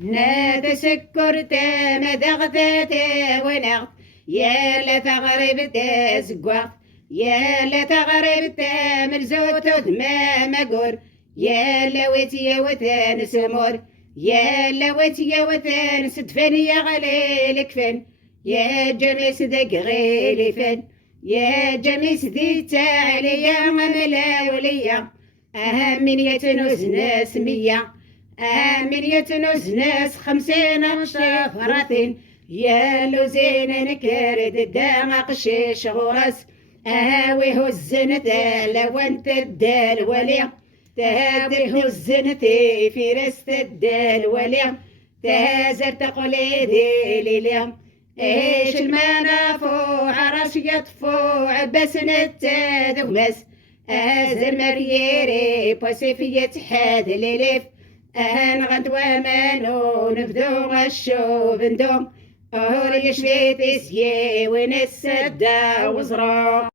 نات سكرتي مدغتي ونغت يا لا تغرب تزقوق يا لا تغرب تمرزوت ودما مقور يا لويت يا وثان سمور يا لويت يا وثان سدفن يا غلي الكفن يا جميس دق غيلي فن يا جميس دي تعالي يا مملا وليا من يتنوز ناس مية من يتنوز ناس 50 شفرة يا لوزين نكرد داما قشيش غرس أهاوي هزن تالا وانت الدال وليا تهاوي هزن تي في رست الدال وليا تهازر تقليدي ليليا ايش المنافوع راش يطفوع بس نتادومس ازر مريري بوسيفية حاد ليليف أهان غنت ومانو نبدو غشو بندوم أهور يشفيت إسيه وين السدا وزرو